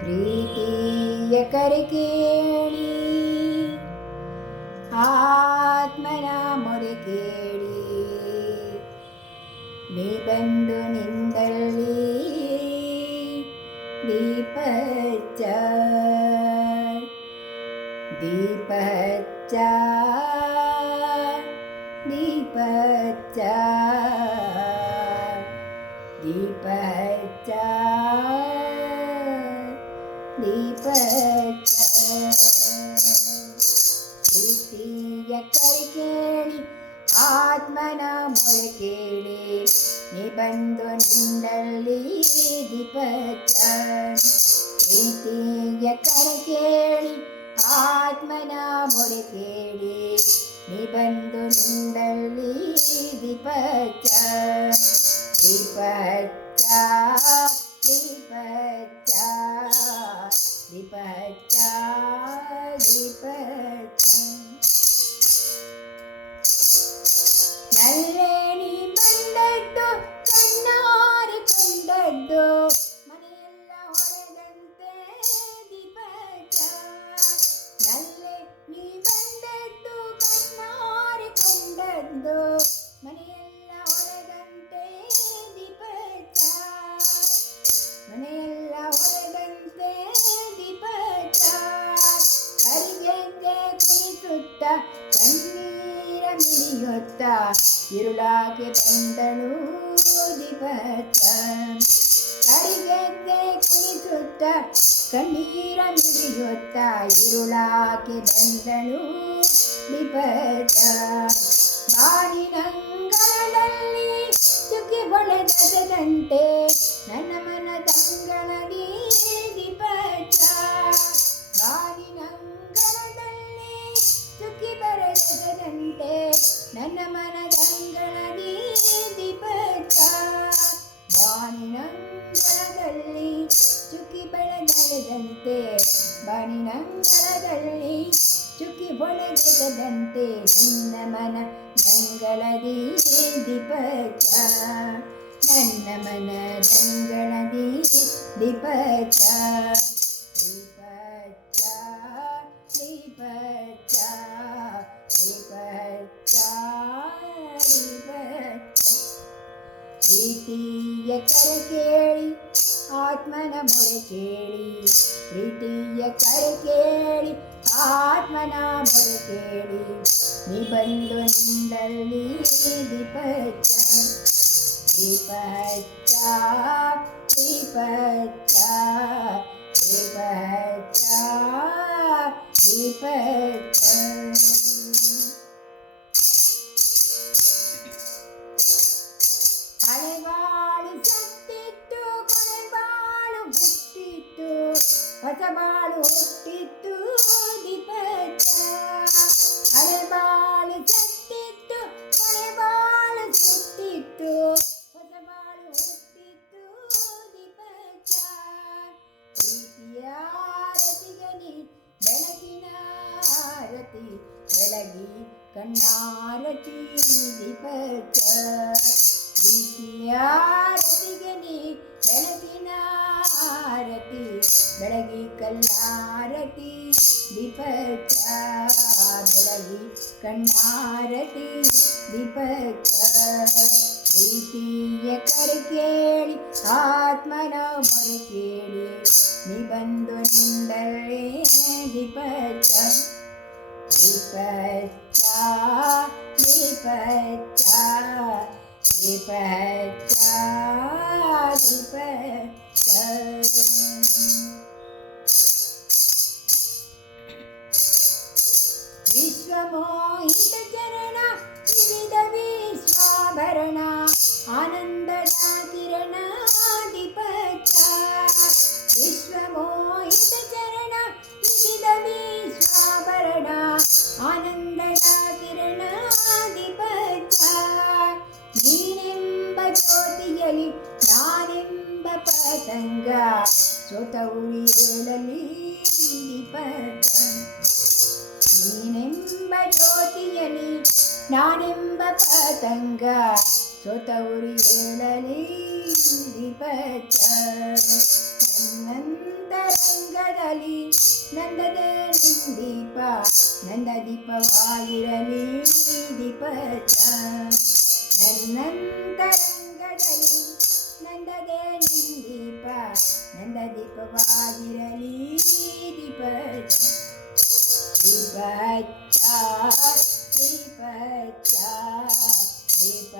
ಪ್ರೀತಿಯ ಕರೆ ಕೇಳಿ ಆತ್ಮನ ಮೊರೆ ಕೇಳಿ ನೀ ಬಂದು ನಿಂದಲ್ಲಿ ದೀಪ ಹಚ್ಚ ದೀಪ ಹಚ್ಚ ಪ್ರೀತಿಯ ಕೈ ಕೇಳಿ ಆತ್ಮನ ಮೊರೆ ಕೇಳಿ ನೀ ಬಂದು ನಿನ್ನಲ್ಲಿ ದೀಪ ಹಚ್ಚ ಪ್ರೀತಿಯ ಕರೆ ಕೇಳಿ ಆತ್ಮನ ಮೊರೆ ಕೇಳಿ ನೀ ಬಂದು ನಿಂದಲ್ಲಿ ದೀಪ ಬಂದು ಮನೆಯೆಲ್ಲ ಹೊರಗಂತೆ ದೀಪ ಮನೆಯೆಲ್ಲ ಹೊರಗಂತೆ ದೀಪ ಕರಿಗೆಂಗೆ ಕುಳಿತುತ್ತ ಕಣ್ಣೀರ ಮಿಡಿಯುತ್ತ ಇರುಳಾಗೆ ಬಂದಳು ದೀಪ ಕರಿಗೆಂಗೆ ಕುಳಿತುತ್ತ ಕಣ್ಣೀರ ಮಿಡಿಯುತ್ತ ಇರುಳಾಗೆ ಬಂದಳು ನಿಪದ ಹಚ್ಚ ಬಾಳಿನಂಗಳದಲ್ಲಿ ಚುಕ್ಕಿ ಹೊಳೆದಂತೆ ನನ್ನ ಹೊಳೆದಂತೆ ನನ್ನ ಮನ ದಂಗಳದಿ ದೀಪ ನನ್ನ ಮನ ದಂಗಳದಿ ದೀಪ ಹಚ್ಚ ದೀಪ ಹಚ್ಚ ದೀಪ ಹಚ್ಚ ದೀಪ ಹಚ್ಚ ದೀಪ ಹಚ್ಚ ಪ್ರೀತಿಯ ಕರೆ ಕೇಳಿ, ಆತ್ಮನ ಮೊರೆ ಕೇಳಿ. ಪ್ರೀತಿಯ ಕರೆ ಕೇಳಿ ആത്മനാമൊരു കേളി നിബന്ധുണ്ടല്ലി വിപച്ച വിപച്ച വിപച്ച വിപച്ച വിപച്ച ಆರತಿ ಬೆಳಗಿ ಕಣ್ಣಾರತಿ ದೀಪ ಹಚ್ಚ ಪ್ರೀತಿಯ ರತಿಗೆ ನೀ ಬೆಳಗಿನ ಆರತಿ ಬೆಳಗಿ ಕಲ್ಲಾರತಿ ದೀಪ ಹಚ್ಚ ಬೆಳಗಿ ಕಣ್ಣಾರತಿ ದೀಪ ಹಚ್ಚ ಪ್ರೀತಿಯ ಕರೆ ಕೇಳಿ, ಆತ್ಮನ ಮೊರೆ ಕೇಳಿ ನಿಬಂಧು ನಿಂದಲೇ ದೀಪ निपच्चा निपच्चा निपच्चा निपच्चा विश्वमोहितचरण विविधविश्वाभरणा ಸ್ವತ ಉರಿ ಹೇಳಲಿ ದೀಪ ಹಚ್ಚ ನೀನೆಂಬ ಜ್ಯೋತಿಯಲಿ ನಾನೆಂಬ ಪತಂಗ ಸ್ವತ ಉರಿ ಹೇಳಲಿ ದೀಪ ಹಚ್ಚ ನನ್ನಂತರ ನನ್ನಂತರಂಗದಲ್ಲಿ ನಂದದೆ ನಿಂದೀಪ ನಂದ ದೀಪವಾಗಿರಲಿ ದೀಪ ನನ್ನಂತರಂಗದಲ್ಲಿ ನಂದ ದೀಪವಾಗಿರಲಿ ದೀಪ ದೀಪ ದೀಪ ದೀಪ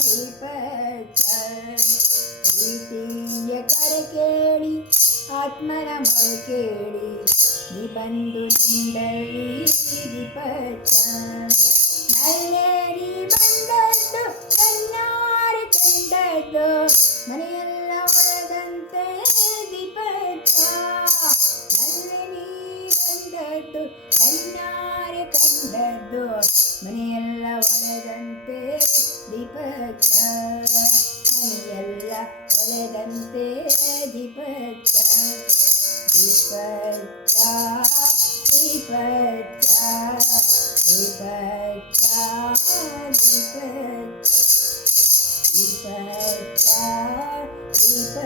ದೀಪ ಪ್ರೀತಿಯ ಕರೆ ಕೇಳಿ ಆತ್ಮನ ಮೊರೆ ಕೇಳಿ ನೀ ಬಂದು ನಿಂದಳಿ ದೀಪಚ್ಚ ನಲ್ಲೇರಿ ಬಂದದ್ದು ಕಣ್ಣಾರೆ ಕಂಡದ್ದು ಮನೆಯೆಲ್ಲ ಹೊರಟು ಮನೆಯೆಲ್ಲ ಒಲೆದಂತೆ ದೀಪಚಾರ ಮನೆಯೆಲ್ಲ ಒಲೆದಂತೆ ದೀಪಚಾರ ದೀಪಚಾರ ದೀಪಚಾರ ದೀಪಚಾರ ದೀಪಚಾರ ದೀಪಚಾರ ದೀಪ